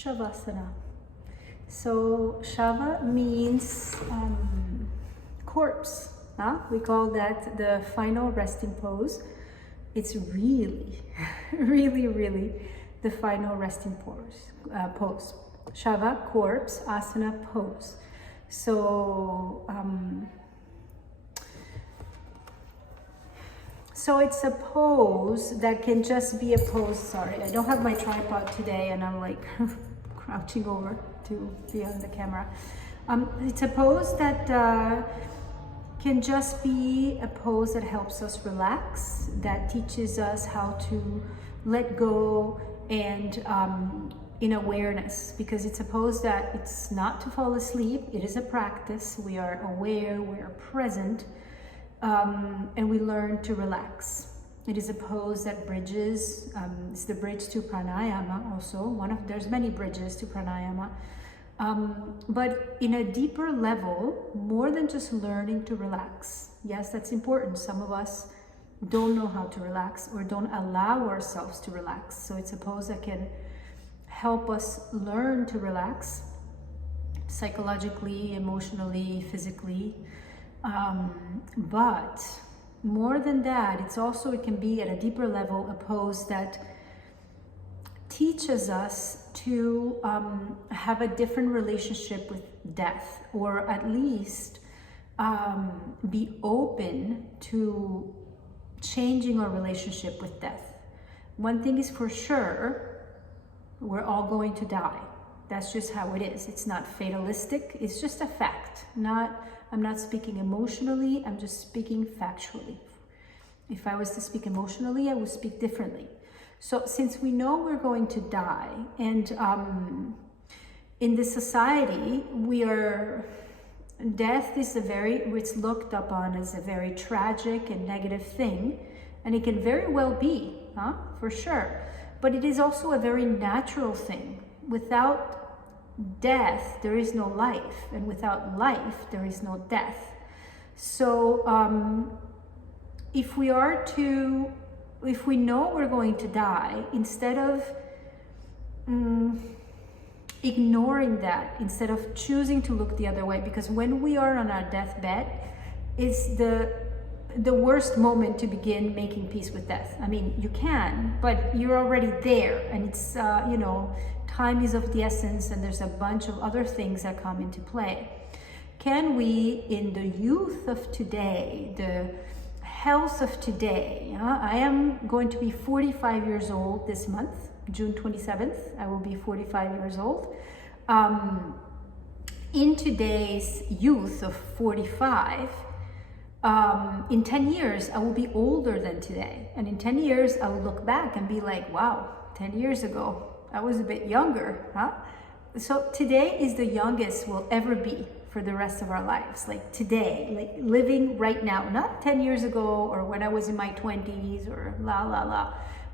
Shavasana. So Shava means corpse. We call that the final resting pose. It's really, really the final resting pose. Shava, corpse, asana, pose. So, so it's a pose that can just be a pose. Sorry, I don't have my tripod today and I'm like crouching over to be on the camera. It's a pose that can just be a pose that helps us relax, that teaches us how to let go and in awareness, because it's a pose that it's not to fall asleep, it is a practice. We are aware, we are present, and we learn to relax. It is a pose that bridges, it's the bridge to pranayama also. There's many bridges to pranayama. But in a deeper level, more than just learning to relax. Yes, that's important. Some of us don't know how to relax or don't allow ourselves to relax. So it's a pose that can help us learn to relax psychologically, emotionally, physically. But more than that, it can be at a deeper level a pose that teaches us to have a different relationship with death, or at least be open to changing our relationship with death. One thing is for sure, we're all going to die. That's just how it is. It's not fatalistic, it's just a fact. I'm not speaking emotionally, I'm just speaking factually. If I was to speak emotionally, I would speak differently. So since we know we're going to die, and in this society, death is it's looked upon as a very tragic and negative thing, and it can very well be, for sure. But it is also a very natural thing. Without death, there is no life, and without life, there is no death. So if we know we're going to die, instead of ignoring that, instead of choosing to look the other way, because when we are on our deathbed, it's the worst moment to begin making peace with death. I mean, you can, but you're already there, and it's, time is of the essence, and there's a bunch of other things that come into play. Can we, in the youth of today, the health of today, I am going to be 45 years old this month, June 27th, I will be 45 years old. In today's youth of 45, in 10 years, I will be older than today. And in 10 years, I will look back and be like, wow, 10 years ago, I was a bit younger, So today is the youngest we'll ever be for the rest of our lives. Like today, like living right now, not 10 years ago or when I was in my 20s or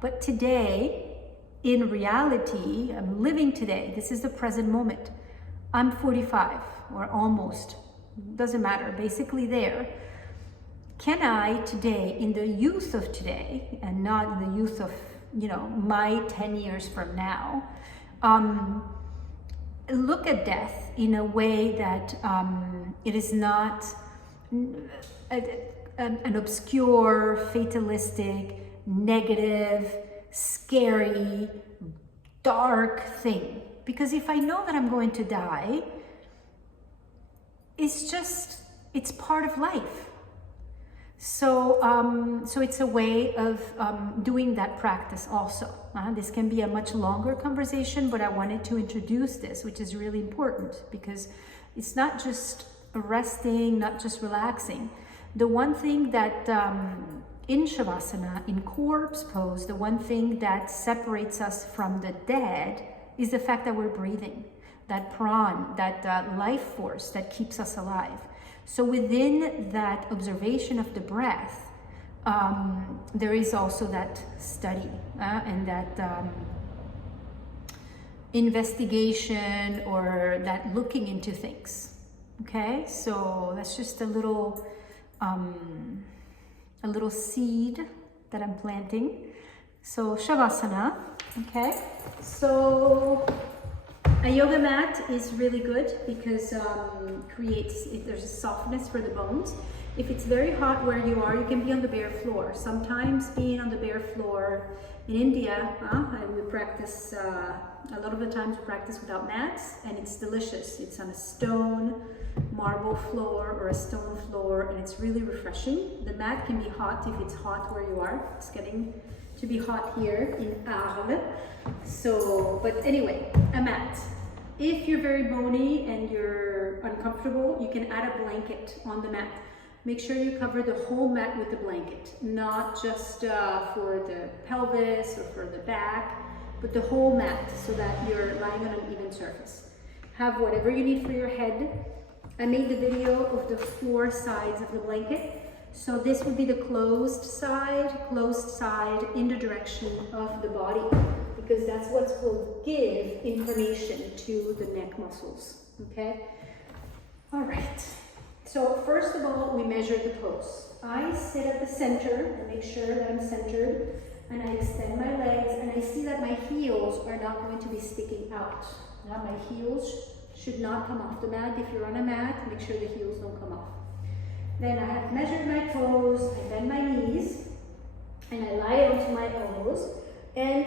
but today, in reality, I'm living today. This is the present moment. I'm 45 or almost, doesn't matter, basically there. Can I today, in the youth of today, and not in the youth of, my 10 years from now, look at death in a way that it is not an obscure, fatalistic, negative, scary, dark thing. Because if I know that I'm going to die, it's part of life. So, so it's a way of doing that practice also. This can be a much longer conversation, but I wanted to introduce this, which is really important because it's not just resting, not just relaxing. The one thing that in Shavasana, in corpse pose, the one thing that separates us from the dead is the fact that we're breathing, that pran, that life force that keeps us alive. So within that observation of the breath, there is also that study and that investigation or that looking into things. Okay, so that's just a little seed that I'm planting. So Shavasana. Okay, so A yoga mat is really good because there's a softness for the bones. If it's very hot where you are, you can be on the bare floor. Sometimes being on the bare floor in India, we practice, a lot of the times we practice without mats, and it's delicious. It's on a stone, marble floor or a stone floor, and it's really refreshing. The mat can be hot if it's hot where you are. It's getting to be hot here in Arles. So, but anyway, a mat. If you're very bony and you're uncomfortable, you can add a blanket on the mat. Make sure you cover the whole mat with the blanket, not just for the pelvis or for the back, but the whole mat so that you're lying on an even surface. Have whatever you need for your head. I made the video of the 4 sides of the blanket. So this would be the closed side in the direction of the body, because that's what will give information to the neck muscles, okay? All right. So first of all, we measure the pose. I sit at the center and make sure that I'm centered, and I extend my legs, and I see that my heels are not going to be sticking out. Now my heels should not come off the mat. If you're on a mat, make sure the heels don't come off. Then I have measured my toes, I bend my knees, and I lie onto my elbows, and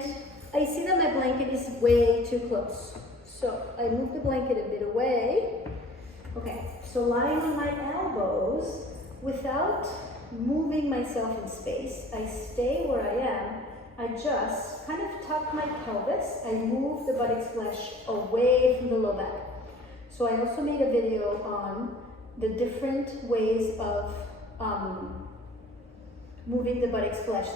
I see that my blanket is way too close. So I move the blanket a bit away. Okay, so lying on my elbows without moving myself in space, I stay where I am. I just kind of tuck my pelvis. I move the buttocks flesh away from the low back. So I also made a video on the different ways of moving the buttocks flesh.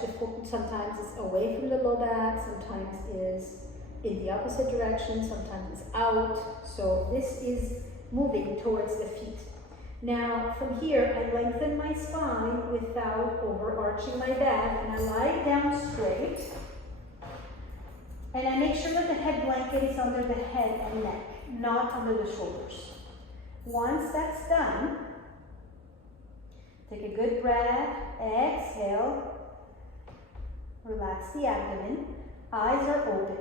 Sometimes it's away from the low back, sometimes is in the opposite direction, sometimes it's out. So this is moving towards the feet. Now from here, I lengthen my spine without overarching my back, and I lie down straight. And I make sure that the head blanket is under the head and neck, not under the shoulders. Once that's done, take a good breath, exhale, relax the abdomen, eyes are open.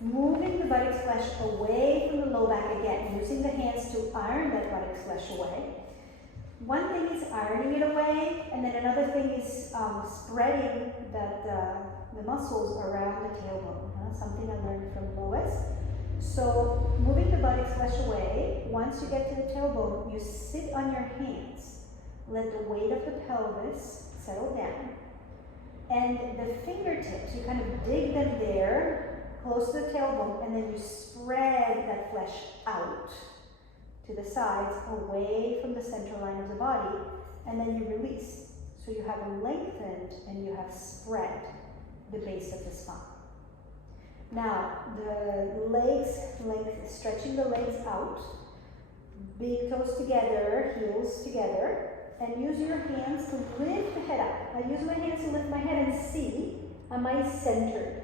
Moving the buttocks flesh away from the low back again, using the hands to iron that buttocks flesh away. One thing is ironing it away, and then another thing is spreading the muscles around the tailbone. Something I learned from Lois. So moving the buttocks flesh away, once you get to the tailbone, you sit on your hands. Let the weight of the pelvis settle down. And the fingertips, you kind of dig them there, close to the tailbone, and then you spread that flesh out to the sides, away from the center line of the body, and then you release. So you have lengthened and you have spread the base of the spine. Now, the legs, stretching the legs out, big toes together, heels together, and use your hands to lift the head up. I use my hands to lift my head and see, am I centered?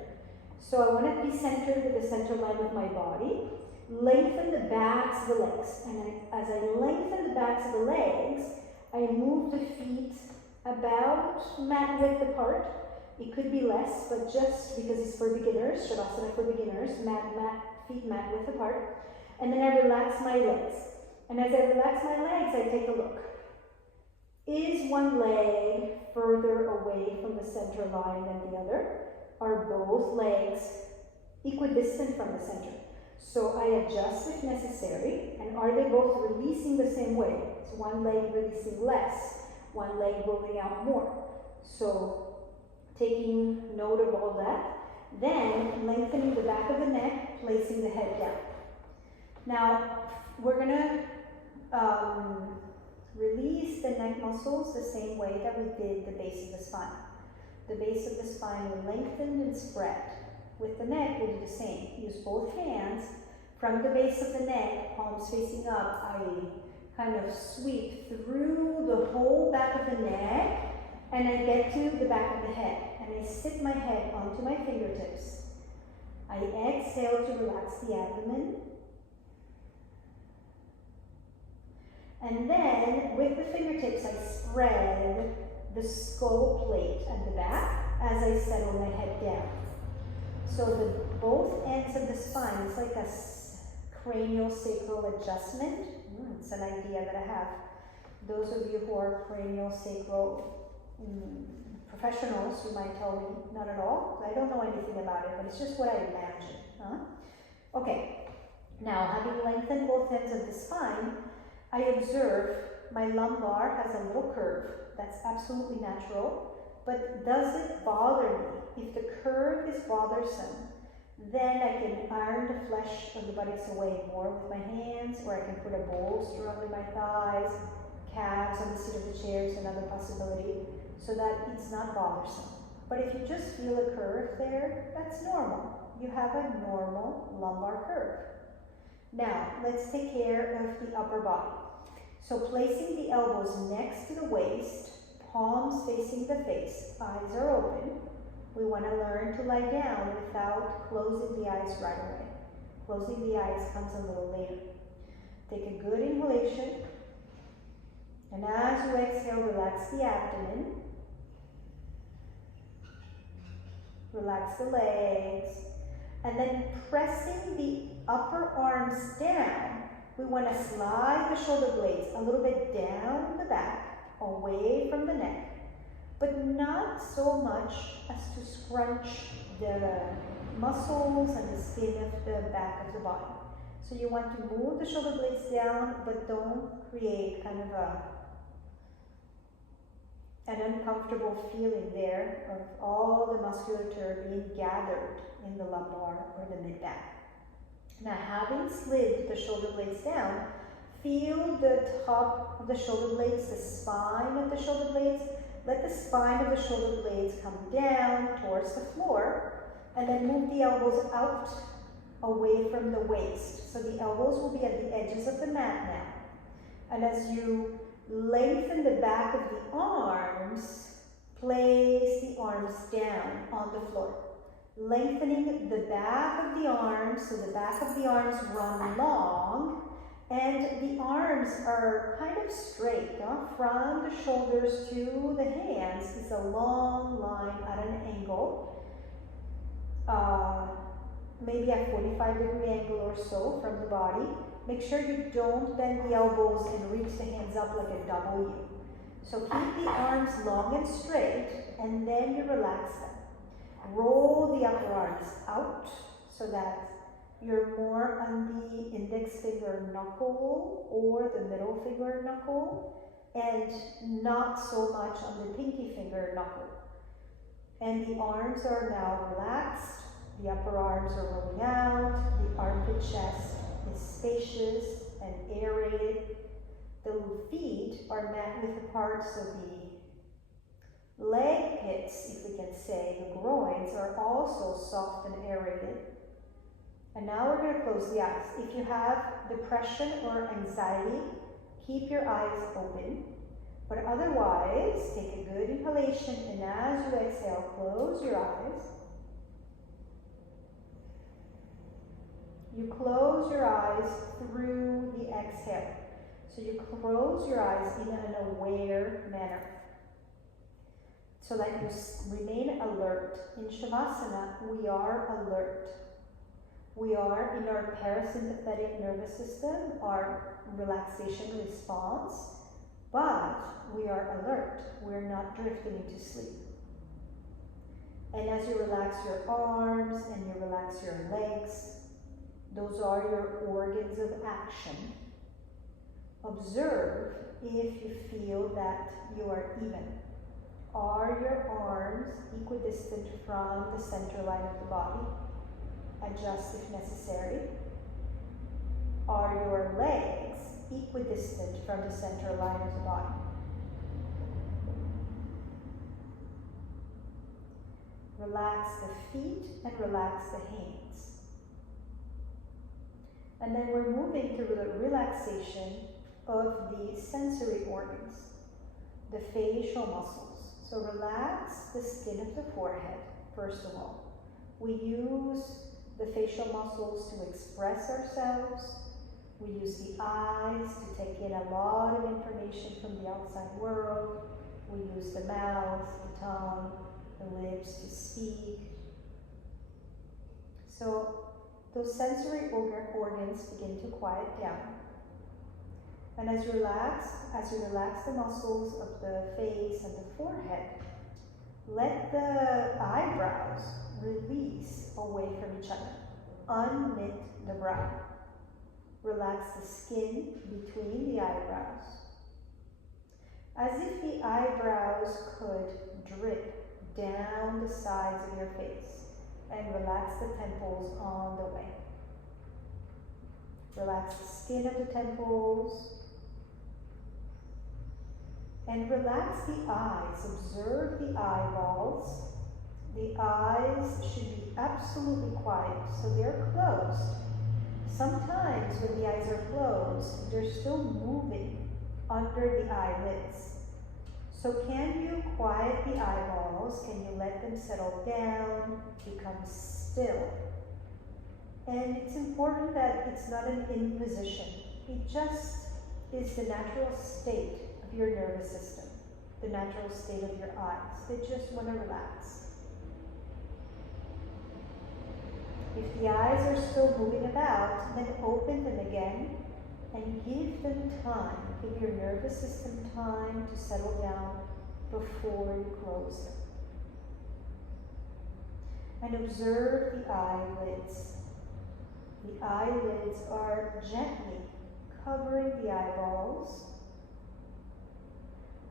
So I want to be centered with the center line of my body. Lengthen the backs of the legs. And as I lengthen the backs of the legs, I move the feet about mat width apart. It could be less, but just because it's for beginners, Shavasana for beginners, feet mat width apart. And then I relax my legs. And as I relax my legs, I take a look. Is one leg further away from the center line than the other? Are both legs equidistant from the center? So I adjust if necessary, and are they both releasing the same way? So one leg releasing less, one leg rolling out more. So taking note of all that, then lengthening the back of the neck, placing the head down. Now we're gonna release the neck muscles the same way that we did the base of the spine. The base of the spine will lengthen and spread. With the neck, we'll do the same. Use both hands from the base of the neck, palms facing up. I kind of sweep through the whole back of the neck, and I get to the back of the head. And I sit my head onto my fingertips. I exhale to relax the abdomen. And then, with the fingertips, I spread the skull plate at the back as I settle my head down. So both ends of the spine, it's like a cranial sacral adjustment. It's an idea that I have. Those of you who are cranial sacral professionals, you might tell me, not at all. I don't know anything about it, but it's just what I imagine. Huh? Okay, now having lengthened both ends of the spine, I observe my lumbar has a little curve. That's absolutely natural. But does it bother me? If the curve is bothersome, then I can iron the flesh of the buttocks away more with my hands, or I can put a bolster under my thighs, calves on the seat of the chair is another possibility, so that it's not bothersome. But if you just feel a curve there, that's normal. You have a normal lumbar curve. Now, let's take care of the upper body. So placing the elbows next to the waist, palms facing the face, eyes are open. We want to learn to lie down without closing the eyes right away. Closing the eyes comes a little later. Take a good inhalation. And as you exhale, relax the abdomen. Relax the legs. And then pressing the upper arms down, we want to slide the shoulder blades a little bit down the back, away from the neck, but not so much as to scrunch the muscles and the skin of the back of the body. So you want to move the shoulder blades down, but don't create kind of an uncomfortable feeling there of all the musculature being gathered in the lumbar or the mid-back. Now, having slid the shoulder blades down, feel the top of the shoulder blades, the spine of the shoulder blades. Let the spine of the shoulder blades come down towards the floor, and then move the elbows out away from the waist. So the elbows will be at the edges of the mat now. And as you lengthen the back of the arms, place the arms down on the floor. Lengthening the back of the arms, so the back of the arms run long, and the arms are kind of straight. From the shoulders to the hands is a long line at an angle, maybe a 45-degree angle or so from the body. Make sure you don't bend the elbows and reach the hands up like a W. So keep the arms long and straight, and then you relax them. Roll the upper arms out so that you're more on the index finger knuckle or the middle finger knuckle, and not so much on the pinky finger knuckle. And the arms are now relaxed. The upper arms are rolling out. The armpit chest is spacious and aerated. The feet are met with the parts of the leg pits, if we can say, the groins are also soft and aerated. And now we're going to close the eyes. If you have depression or anxiety, keep your eyes open. But otherwise, take a good inhalation, and as you exhale, close your eyes. You close your eyes through the exhale. So you close your eyes in an aware manner, so that you remain alert. In Shavasana, we are alert. We are in our parasympathetic nervous system, our relaxation response, but we are alert. We're not drifting into sleep. And as you relax your arms and you relax your legs, those are your organs of action. Observe if you feel that you are even. Are your arms equidistant from the center line of the body? Adjust if necessary. Are your legs equidistant from the center line of the body? Relax the feet and relax the hands. And then we're moving through the relaxation of the sensory organs, the facial muscles. So relax the skin of the forehead, first of all. We use the facial muscles to express ourselves. We use the eyes to take in a lot of information from the outside world. We use the mouth, the tongue, the lips to speak. So those sensory organs begin to quiet down. And as you relax the muscles of the face and the forehead, let the eyebrows release away from each other. Unknit the brow. Relax the skin between the eyebrows. As if the eyebrows could drip down the sides of your face, and relax the temples on the way. Relax the skin of the temples. And relax the eyes. Observe the eyeballs. The eyes should be absolutely quiet, so they're closed. Sometimes when the eyes are closed, they're still moving under the eyelids. So can you quiet the eyeballs? Can you let them settle down, become still? And it's important that it's not an imposition. It just is the natural state of your nervous system, the natural state of your eyes. They just want to relax. If the eyes are still moving about, then open them again and give them time. Give your nervous system time to settle down before you close them. And observe the eyelids. The eyelids are gently covering the eyeballs.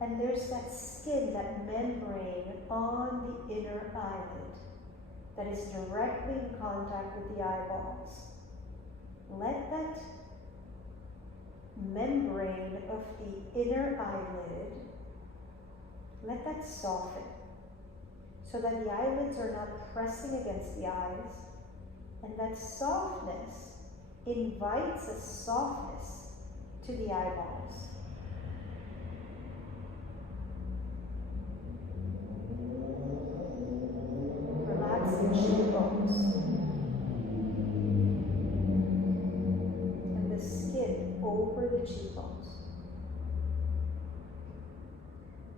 And there's that skin, that membrane on the inner eyelid that is directly in contact with the eyeballs. Let that membrane of the inner eyelid, let that soften so that the eyelids are not pressing against the eyes, and that softness invites a softness to the eyeballs. Relax the cheekbones and the skin over the cheekbones.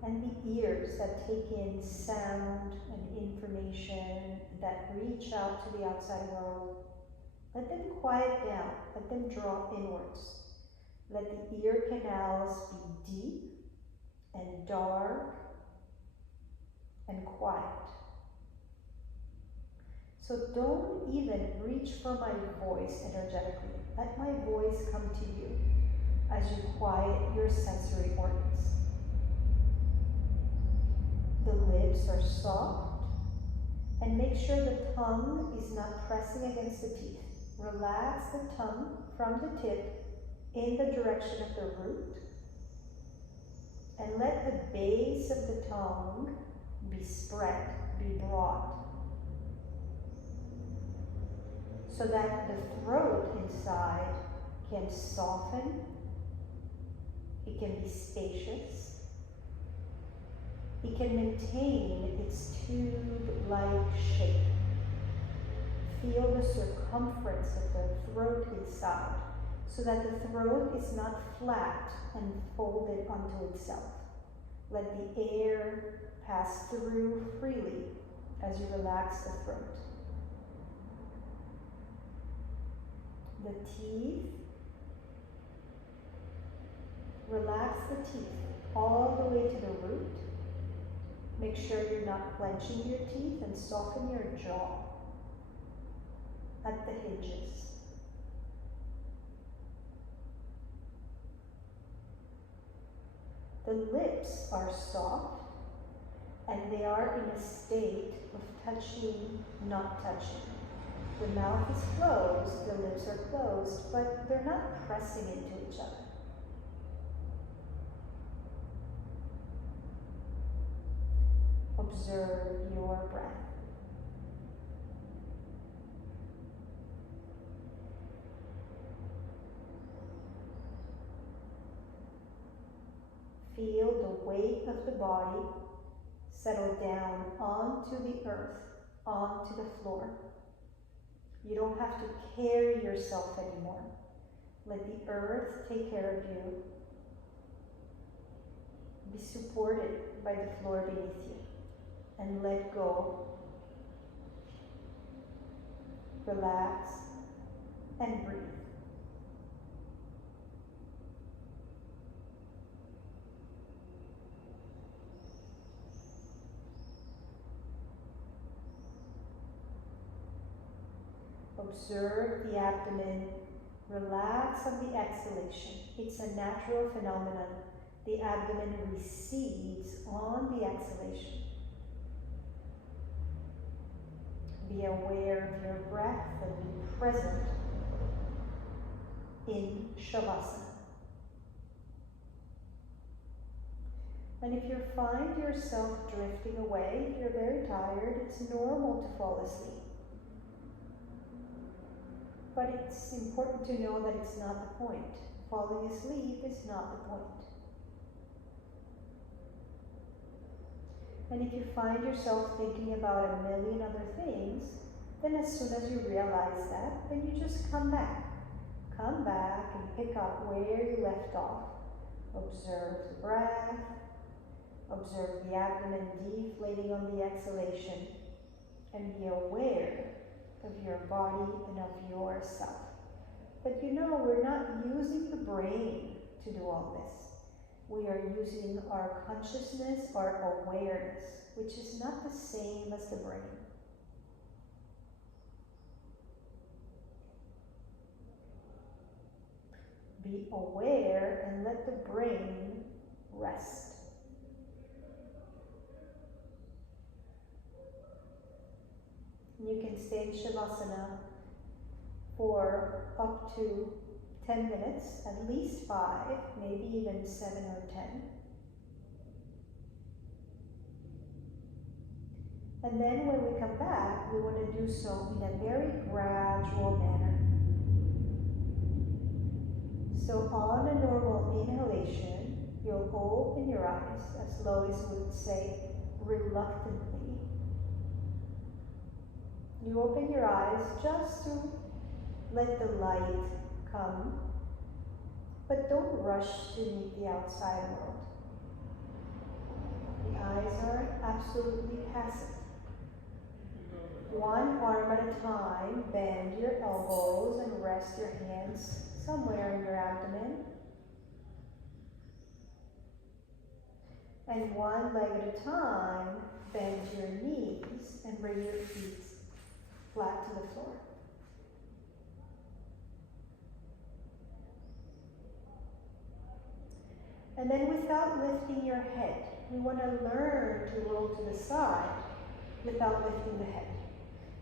And the ears that take in sound and information, that reach out to the outside world. Let them quiet down, let them draw inwards. Let the ear canals be deep and dark and quiet. So don't even reach for my voice energetically. Let my voice come to you as you quiet your sensory organs. The lips are soft, and make sure the tongue is not pressing against the teeth. Relax the tongue from the tip in the direction of the root, and let the base of the tongue be spread, be broad, so that the throat inside can soften, it can be spacious, it can maintain its tube-like shape. Feel the circumference of the throat inside, so that the throat is not flat and folded onto itself. Let the air pass through freely as you relax the throat. The teeth, relax the teeth all the way to the root. Make sure you're not clenching your teeth, and soften your jaw at the hinges. The lips are soft, and they are in a state of touching, not touching. The mouth is closed, the lips are closed, but they're not pressing into each other. Observe your breath. Feel the weight of the body settle down onto the earth, onto the floor. You don't have to carry yourself anymore. Let the earth take care of you. Be supported by the floor beneath you. And let go. Relax and breathe. Observe the abdomen relax on the exhalation. It's a natural phenomenon. The abdomen recedes on the exhalation. Be aware of your breath and be present in Shavasana. And if you find yourself drifting away, if you're very tired, it's normal to fall asleep. But it's important to know that it's not the point. Falling asleep is not the point. And if you find yourself thinking about a million other things, then as soon as you realize that, then you just come back. Come back and pick up where you left off. Observe the breath. Observe the abdomen deflating on the exhalation. And be aware of your body and of yourself. But you know, we're not using the brain to do all this. We are using our consciousness, our awareness, which is not the same as the brain. Be aware and let the brain rest. You can stay in Shavasana for up to 10 minutes, at least 5, maybe even 7 or 10. And then when we come back, we want to do so in a very gradual manner. So on a normal inhalation, you'll open your eyes, as Lois would say, reluctantly. You open your eyes just to let the light come, but don't rush to meet the outside world. The eyes are absolutely passive. One arm at a time, bend your elbows and rest your hands somewhere in your abdomen. And one leg at a time, bend your knees and bring your feet flat to the floor. And then without lifting your head, we want to learn to roll to the side without lifting the head.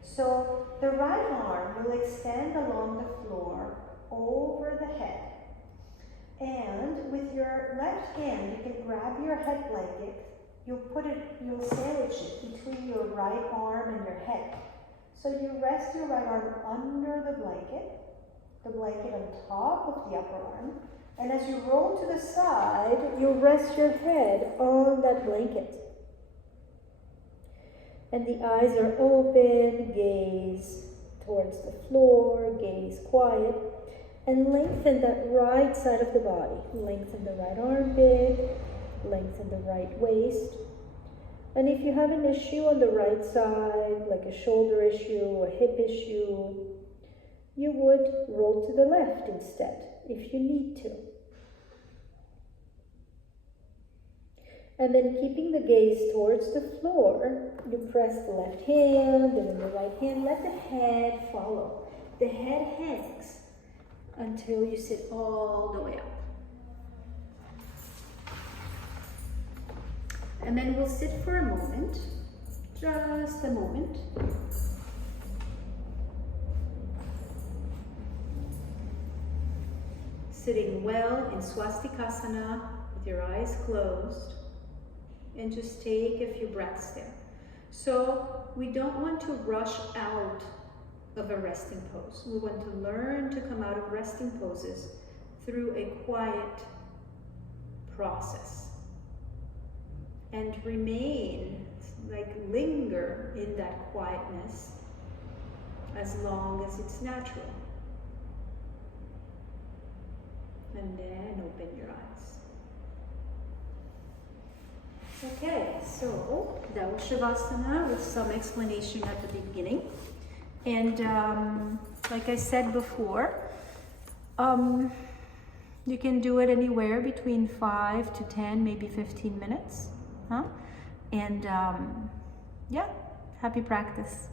So the right arm will extend along the floor over the head. And with your left hand, you can grab your head blanket. You'll sandwich it between your right arm and your head. So you rest your right arm under the blanket on top of the upper arm. And as you roll to the side, you'll rest your head on that blanket. And the eyes are open, gaze towards the floor, gaze quiet, and lengthen that right side of the body. Lengthen the right armpit, lengthen the right waist. And if you have an issue on the right side, like a shoulder issue, a hip issue, you would roll to the left instead, if you need to. And then keeping the gaze towards the floor, you press the left hand and then the right hand, let the head follow. The head hangs until you sit all the way up. And then we'll sit for a moment, just a moment. Sitting well in Swastikasana with your eyes closed, and just take a few breaths there. So we don't want to rush out of a resting pose. We want to learn to come out of resting poses through a quiet process and remain, linger in that quietness as long as it's natural. And then open your eyes. Okay, so that was Shavasana with some explanation at the beginning. And like I said before, you can do it anywhere between 5 to 10, maybe 15 minutes, huh? And yeah, happy practice.